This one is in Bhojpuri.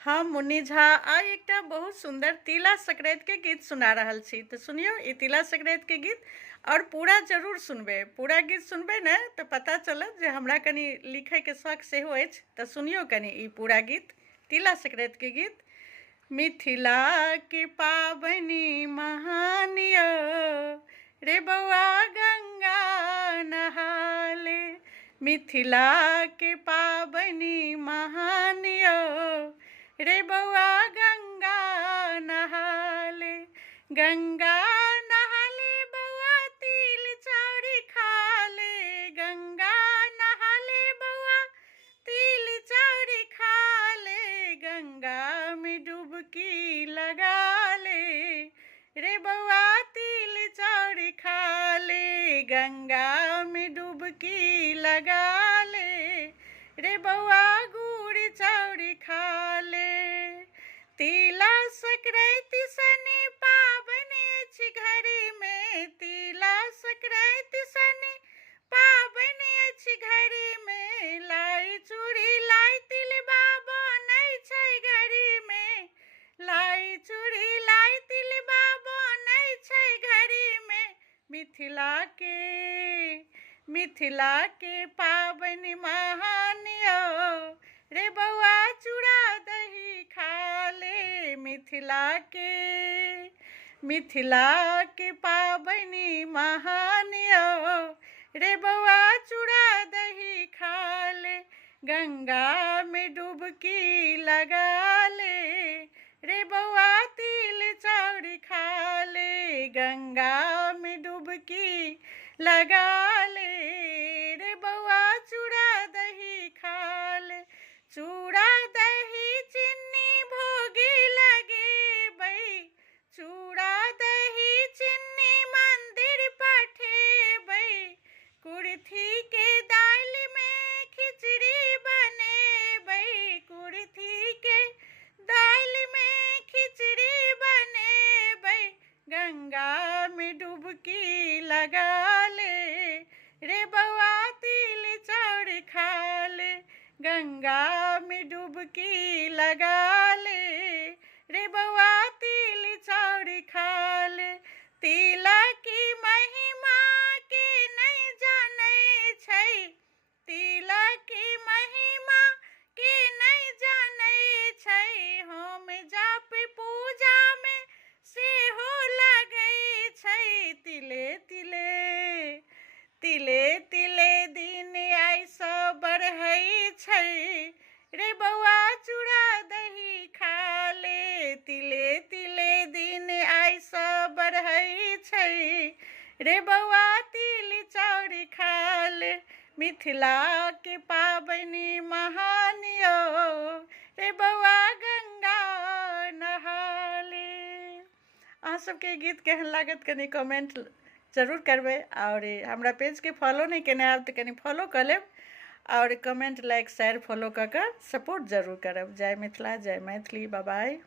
हम मुन्नी झा आइ एकटा बहुत सुंदर तिला संक्रांति के गीत सुना रहल छी। तो सुनियो ई तिला संक्रांति के गीत और पूरा जरूर सुनबे। पूरा गीत सुनबे ने तो पता चलत जे हमरा कनी लिखे के शौक सेहो अछि। तो सुनियो कनी ई पूरा गीत, तिला संक्रांति के गीत। मिथिला के पाबनी महान यो रे बौआ गंगा नहाले। मिथिला के पाबनी महान यो रे बौआ गंगा नहाले। गंगा नहाले बौआ तिल चाउरी खाले। गंगा नहाले बौआ तिल चाउरी खाले। गंगा में डुबकी लगा ले रे बौआ तिल चाउरी खाले। गंगा में डुबकी लगा ले रे बौआ गुड़ चाउरी खाले। तिला संक्रांति सनी पाबन अछि घड़ी में। तिला संक्रांति सनी पाबन अछि घड़ी में। लाई चूड़ी लाई तिलबा बनै छै घड़ी में। लाई चूड़ी लाई तिलबा बनै छै घड़ी में। मिथिला के पाबन महान यो रे बौआ चूड़ा दही खाले। मिथिला के पाबनी महान यो रे बौआ चूड़ा दही खाले। गंगा में डुबकी लगा ले रे बौआ तिल चाउरी खाले। गंगा में डुबकी लगा ले रे बौआ चूड़ा दही खाले। चूड़ा दही चीनी भोगी लगे बई। चूड़ा दही चीनी मंदिर पठे बई। कुर्थी के दाल में खिचड़ी बने बई। कुर्थी के दाल में खिचड़ी बने बई। गंगा में डुबकी लगा ले रे बौआ तिल चाउर खाले। गंगा में डुबकी लगा ले रे बौआ तिल चाउर खाले। तिला की महिमा के नहीं जाने छै। तिला की महिमा के नहीं जाने छै। हम जाप पूजा में सेहो लगे छै। तिले दिन आइसँ बढ़ै छै रे बौआ चूड़ा दही खाले। तिले दिन आइसँ बढ़ै छै रे बौआ तिल चाउर खाले। मिथिला के पाबनी महान यो रे बौआ गंगा नहाले। अहाँ सबके गीत केहन लागत कनी कमेंट जरूर करबै। और हमरा पेज के फॉलो नहीं केने आब तो कनी फॉलो कर लेब। और कमेंट लाइक शेयर फॉलो कऽ के सपोर्ट जरूर करब। जय मिथिला जय मैथिली। By by.